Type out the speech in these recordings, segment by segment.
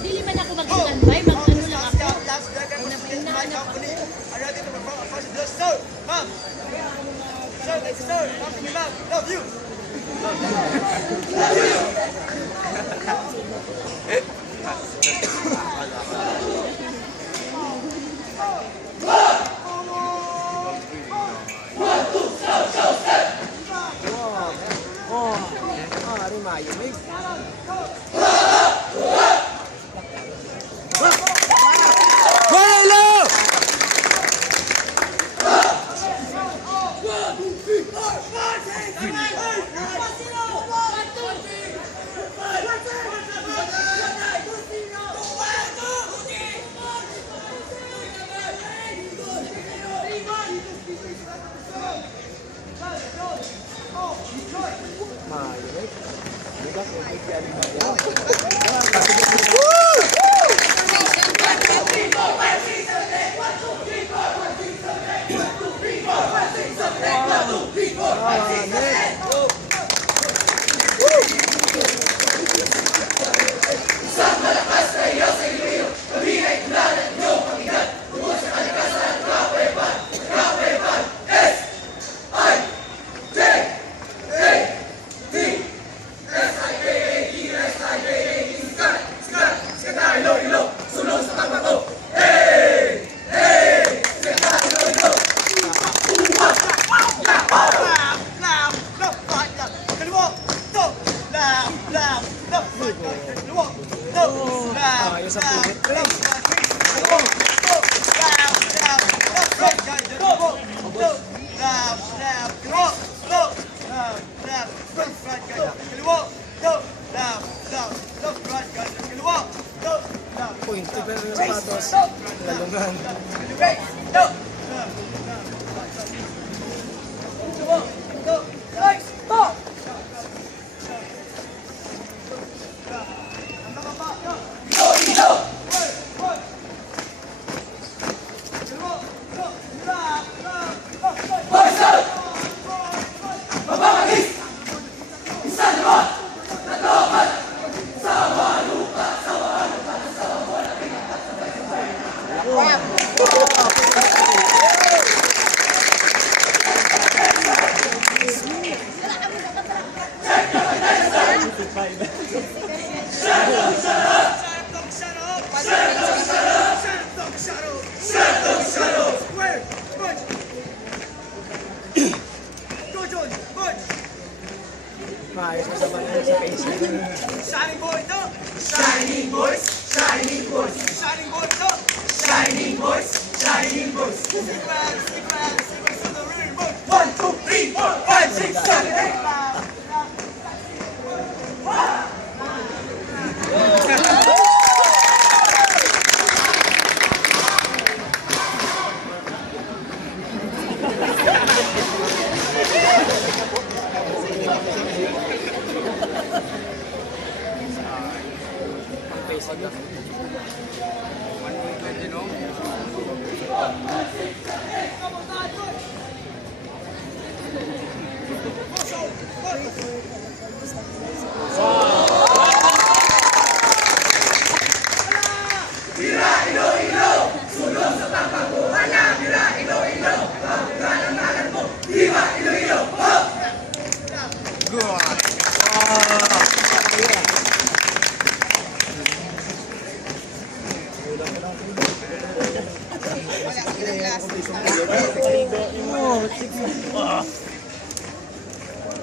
Dili man ako mag-standby, mag-ano lang ako. Love you! Shining boys, no! Shining boys, shining boys, shining boys, no! Shining boys, shining boys. Stick around, to the rear boys. 1, 2, 3, 4, 5, 6, 7, 8.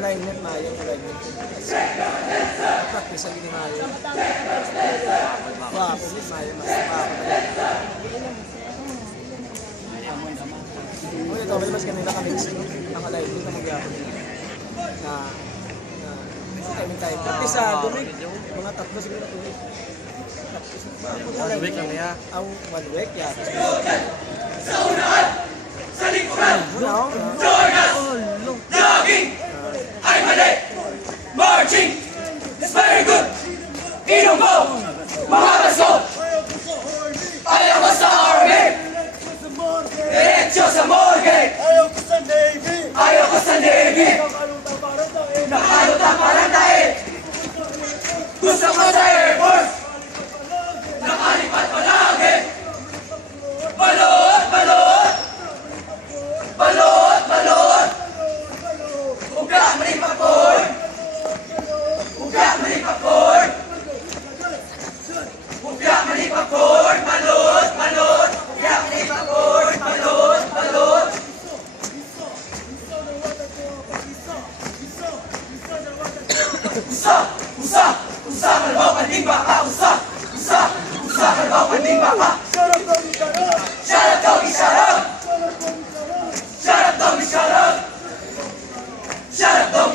Alignment mayo, alignment. Practice ang gini mayo. Wah, pulit mayo, mas ito, mas kanila kami ang alignment na magyapon na time. Practice sa dumig, mga tatlo siguro tuloy. One week lang niya. Ang 1 week, yeah. Sa unahan, sa likuran, jogging, ay mali, marching, is very good, inom mo, mga rason, ayaw ko sa army, diretso sa morgue, ayaw ko sa navy, nakalot ang parantahin,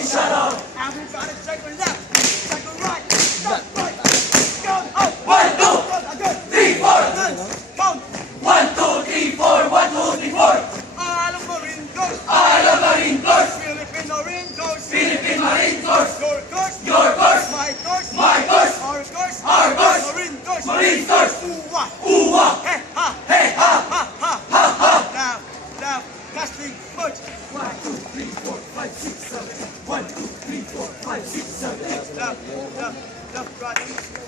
Everybody check your left, check your right, left, right. Go, out. 1, 2, 3, 4. Count. 1, 2, 3, 4, 1, 2, 3, 4. Alam Marine Corps. Alam Marine Corps, Philippine Marine Corps. Philippine Marine Corps, Your course. your course, My course. my course, Our course. our course. Marine Corps. Marine Corps. Uwa. uwa, Hey, ha. hey ha, Ha, ha. ha ha. Now, casting, march. 1, 2, 3, 4, 5, 6, 7. 1, 2, 3, 4, 5, 6, 7. Left, right.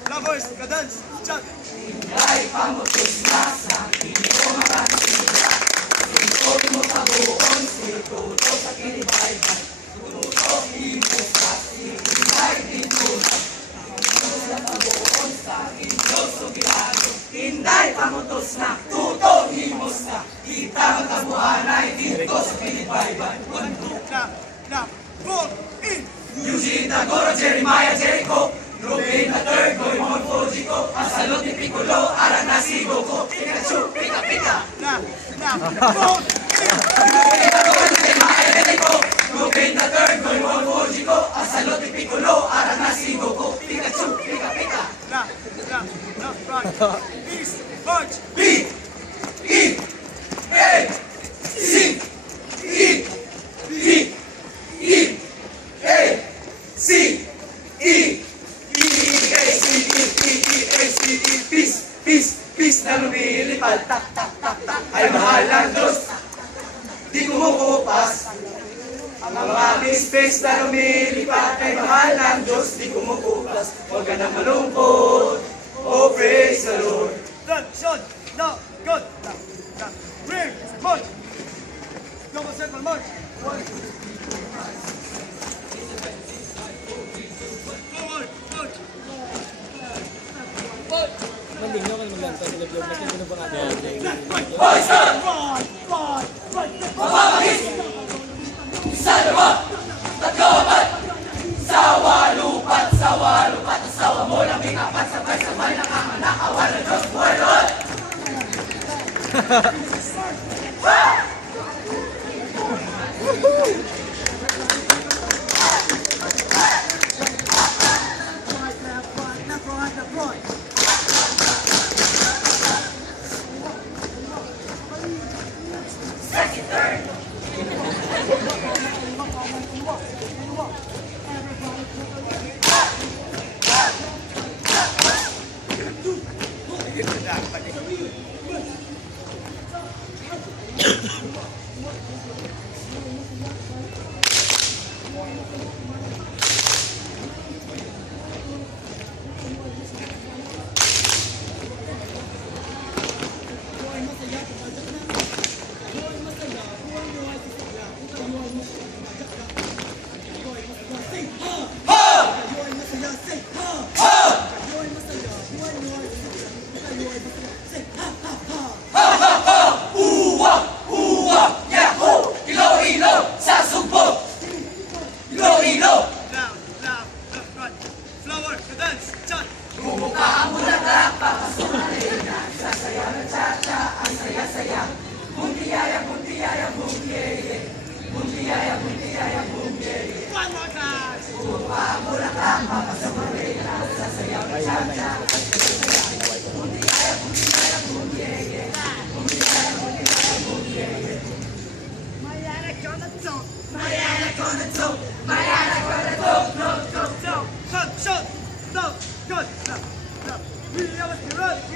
Left voice, cadence, chant. Ay pamutos na sa iyo makasira. Ito mo tabuon, situto sa kinibaybay. Tuto imusta, sinay dinunay. Ito sa tabuon sa inyo sugihado. Hinday pamutos na, tuto imusta. Kita magkabuhanay dito sa kinibaybay. 1, 2, now, 4, in. Eugene Tagoro, Jeremiah Jericho, Ruben III, Goemon Fujiko, Asalot ni Piccolo, Aran na si Goku, Pikachu, Pika Pika. Now, 4, in. Eugene Tagoro, Jeremiah Jericho, Ruben III, Goemon Fujiko, Asalot ni Piccolo, Aran na si Goku, Pikachu, Pika Pika. Now, right. East, march. B, E, A, C, E, E, E, A, C, E, E, A, C, E, E, E, A, C, E, peace, peace, peace na lumilipad, tak, tak, tak, tak, ay mahal ng Diyos, di kumukupas. Ang mga space na lumilipad, ay mahal ng Diyos, di kumukupas. Huwag ka nang malungkot, oh praise the Lord. Then, shot. Now, good. Now, rear, march. Double circle, march. 1, 2, 3. Forward, march. Mending nyo kan maglantar sa loob natin. Ano ba natin? Boys up! Right. Mamamagis! Isa, dalawa, tatlo, apat! Sawa, lupat, asawa mo lang apat, sabay-sabay nanganganak, awan ng Diyos, buhay Lord!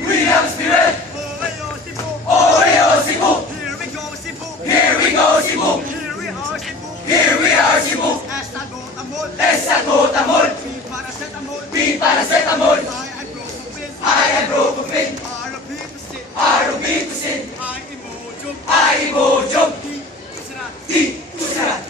We have spirit! Oreo Cebu! Here we go, Cebu! Here we go, Cebu! Here we are, Cebu! Here we are, Cebu! Estagotamol! Esagotamol! Paracetamol! Paracetamol! Ibuprofen! Ibuprofen! Arabipicin! Arubitusin! Imodium! Imodium! Di Usrat! Di Usrat!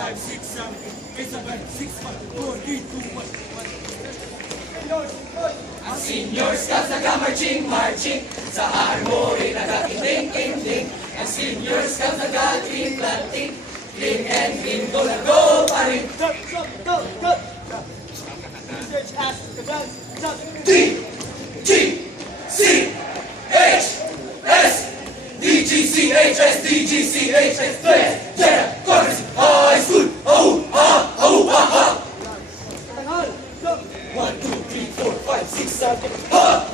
5, 6, 7, 8, 7, 6, 5, 4, 3, 2, 1. Ang Senior Scouts nagka-marching, marching sa harmony nagka-kinding. Ang Senior Scouts nagka-clean planting, clean and clean, go na go pa rin. D, G, C, H, S, D, G, C, H, S, D, G, C, H, S, Jaya, Corpus, High School, oh, ah, oh, ah, ah. 1, 2, 3, 4, 5, 6, 7, ha!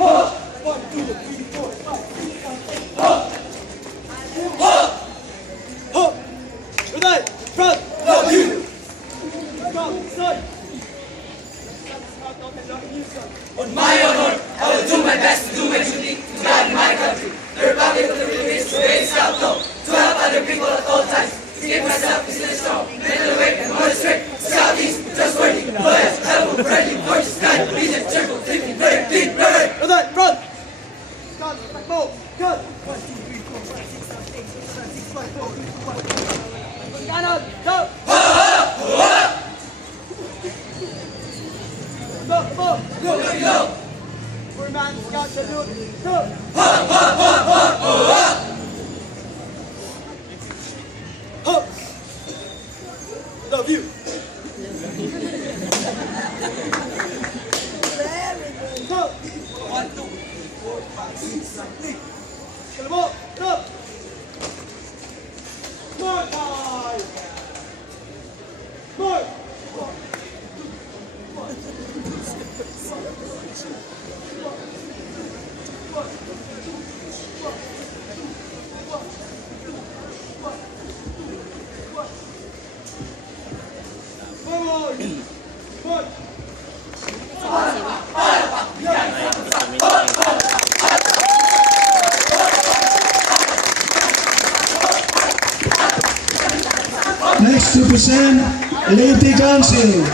Ha! 1, 2, 3, 4, 5, 6, 7, ha! Ha! Ha! Good night, front, love you! Come, son! On my honor, I will do my best to do my duty to guide my country. The Republic of the Philippines to raise Scout law, to help other people at all times, to keep myself physically strong, mentally awake and morally straight. Scout is trustworthy, loyal, helpful, friendly, gorgeous, kind, obedient, cheerful, thinking, brave, deep, reverent. Good night, front! Gun, move, gun! 1, 2, 3, 4, 5, 6, 7, 8, 9, 10, 11, 12, 13, 14, 15, 16, 17, 18, 19, 20. Cannon, go! Ha! Ha! Ha! Go, go, go, go! Four man scout salute, go! Ha! Ha! Ha! Ha! Ha! Ha! Love you! Go! 1, 2, 4, 5, 6, 7, 8. Kalmo, go! More time! More! Next to present, Lady Council.